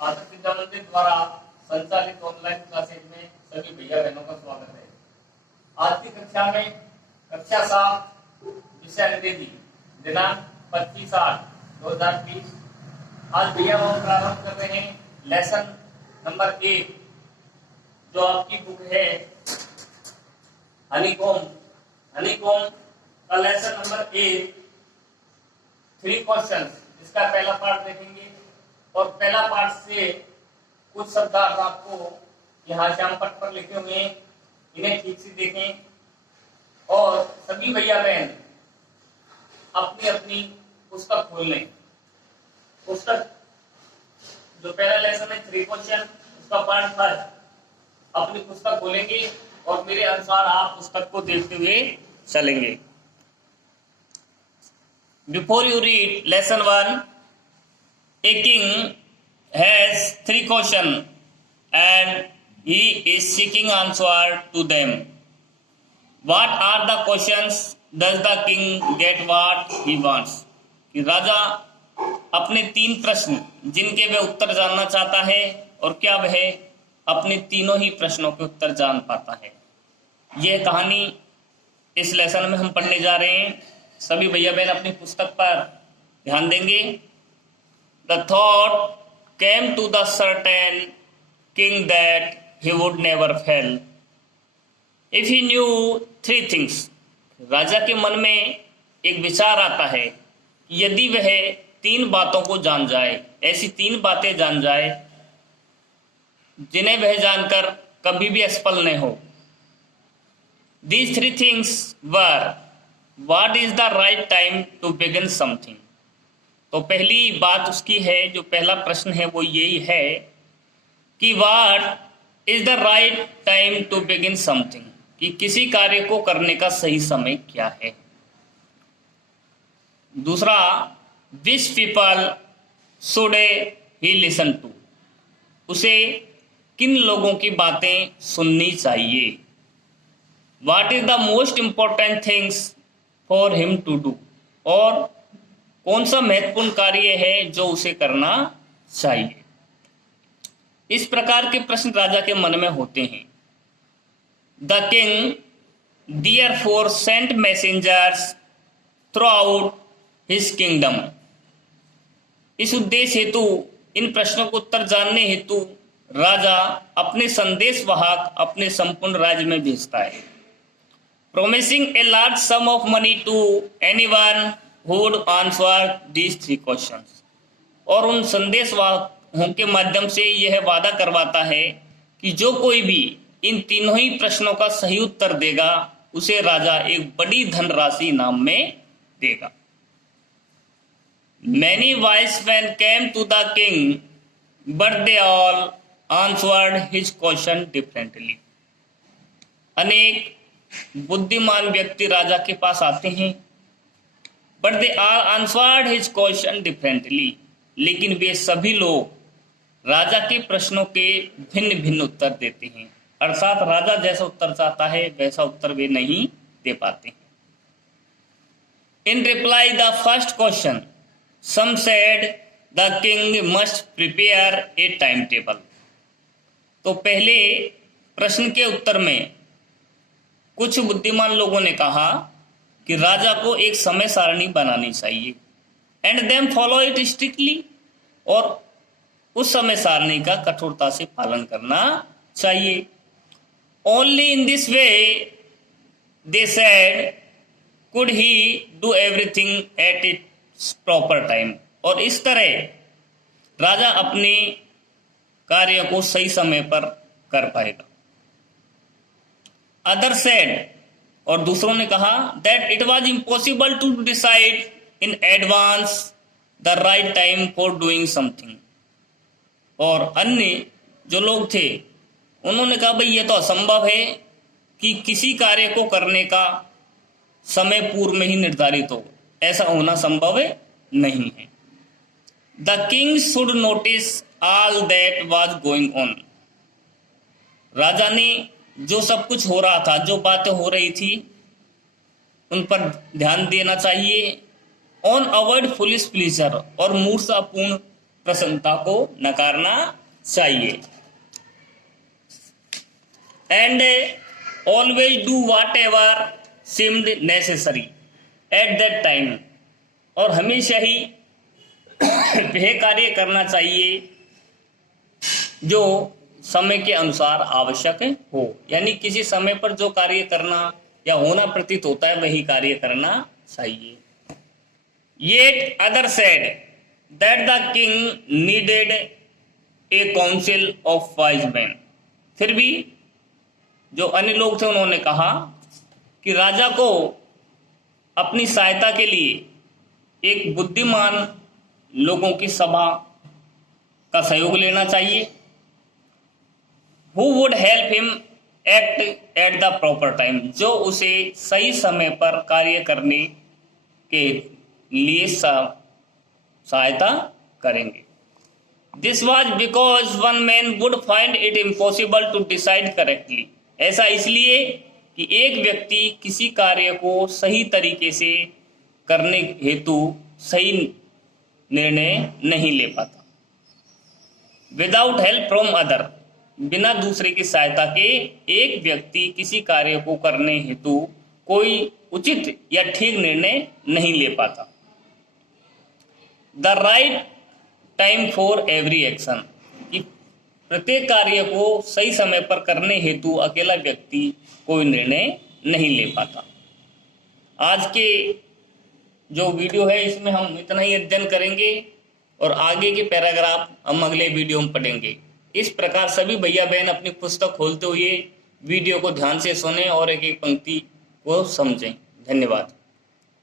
आदर्श विद्या मंदिर द्वारा संचालित ऑनलाइन क्लासेज में सभी भैया बहनों का स्वागत है। आज की कक्षा में कक्षा 7 विषय अंग्रेजी दिनांक 25/8/2020। आज भैया हम प्रारंभ कर रहे हैं लेसन नंबर 1 जो आपकी बुक है हनीकॉम्ब का लेसन नंबर 1 3 क्वेश्चंस। इसका पहला पार्ट देखेंगे और पहला पार्ट से कुछ शब्दार्थ आपको यहाँ श्यामपट्ट पर लिखे हुए हैं, इन्हें ठीक से देखें और सभी भैया बहन अपनी अपनी पुस्तक खोल लें। पुस्तक जो पहला लेसन है 3 क्वेश्चन, उसका पार्ट 1 अपनी पुस्तक खोलेंगे और मेरे अनुसार आप पुस्तक को देखते हुए चलेंगे। Before you read lesson 1, a king has 3 questions and he is seeking answer to them. What are the questions? Does the king get what he wants? कि राजा अपने 3 प्रश्न जिनके वह उत्तर जानना चाहता है और क्या वह अपने तीनों ही प्रश्नों के उत्तर जान पाता है। यह कहानी इस लेसन में हम पढ़ने जा रहे हैं। सभी भैया बहन अपनी पुस्तक पर ध्यान देंगे। The thought came to the certain king that he would never fail if he knew 3 things. राजा के मन में एक विचार आता है कि यदि वह 3 बातों को जान जाए, ऐसी 3 बातें जान जाए जिन्हें वह जानकर कभी भी असफल न हो। These 3 things were, what is the right time to begin something? तो पहली बात उसकी है, जो पहला प्रश्न है वो यही है कि what is the right time to begin something, कि किसी कार्य को करने का सही समय क्या है। दूसरा, which people should he listen to, उसे किन लोगों की बातें सुननी चाहिए। What is the most important things for him to do, और कौन सा महत्वपूर्ण कार्य है जो उसे करना चाहिए। इस प्रकार के प्रश्न राजा के मन में होते हैं। The king therefore sent messengers throughout his kingdom. इस उद्देश्य हेतु, इन प्रश्नों को उत्तर जानने हेतु राजा अपने संदेश वाहक अपने संपूर्ण राज्य में भेजता है। Promising a large sum of money to anyone who would answer these 3 questions. और उन संदेशवाहकों के माध्यम से यह वादा करवाता है कि जो कोई भी इन तीनों ही प्रश्नों का सही उत्तर देगा उसे राजा एक बड़ी धनराशि इनाम में देगा। Many wise men came to the king, but they all answered his question differently. अनेक बुद्धिमान व्यक्ति राजा के पास आते हैं, but they are answered his question differently, लेकिन वे सभी लोग राजा के प्रश्नों के भिन्न भिन्न उत्तर देते हैं। अर्थात राजा जैसा उत्तर चाहता है वैसा उत्तर वे नहीं दे पाते हैं। In reply the first question some said the king must prepare a time table. तो पहले प्रश्न के उत्तर में कुछ बुद्धिमान लोगों ने कहा कि राजा को एक समय सारणी बनानी चाहिए, and them follow it strictly, और उस समय सारणी का कठोरता से पालन करना चाहिए। Only in this way they said could he do everything at its proper time, और इस तरह राजा अपने कार्य को सही समय पर कर पाएगा। अदर सेड, और दूसरों ने कहा that it was impossible to decide in advance the right time for doing something. और अन्य जो लोग थे उन्होंने कहा भाई ये तो असंभव है कि किसी कार्य को करने का समय पूर्व में ही निर्धारित हो, ऐसा होना संभव नहीं है। The king should notice all that was going on. राजा ने जो सब कुछ हो रहा था, जो बातें हो रही थी, उन पर ध्यान देना चाहिए। ऑन अवॉइड फुलिश प्लीजर, और मूर्छापूर्ण प्रसन्नता को नकारना चाहिए। And always do what ever seemed necessary at that time, और हमेशा ही वह कार्य करना चाहिए जो समय के अनुसार आवश्यक हो, यानी किसी समय पर जो कार्य करना या होना प्रतीत होता है वही कार्य करना चाहिए। Yet others said that the king needed a council of wise men. फिर भी जो अन्य लोग थे उन्होंने कहा कि राजा को अपनी सहायता के लिए एक बुद्धिमान लोगों की सभा का सहयोग लेना चाहिए। Who would help him act at the proper time, जो उसे सही समय पर कार्य करने के लिए सहायता करेंगे। This was because one man would find it impossible to decide correctly. ऐसा इसलिए कि एक व्यक्ति किसी कार्य को सही तरीके से करने हेतु सही निर्णय नहीं ले पाता। Without help from other, बिना दूसरे की सहायता के एक व्यक्ति किसी कार्य को करने हेतु कोई उचित या ठीक निर्णय नहीं ले पाता। The right time for every action, कि प्रत्येक कार्य को सही समय पर करने हेतु अकेला व्यक्ति कोई निर्णय नहीं ले पाता। आज के जो वीडियो है इसमें हम इतना ही अध्ययन करेंगे और आगे के पैराग्राफ हम अगले वीडियो में पढ़ेंगे। इस प्रकार सभी भैया बहन अपनी पुस्तक खोलते हुए वीडियो को ध्यान से सुनें और एक एक पंक्ति को समझें। धन्यवाद।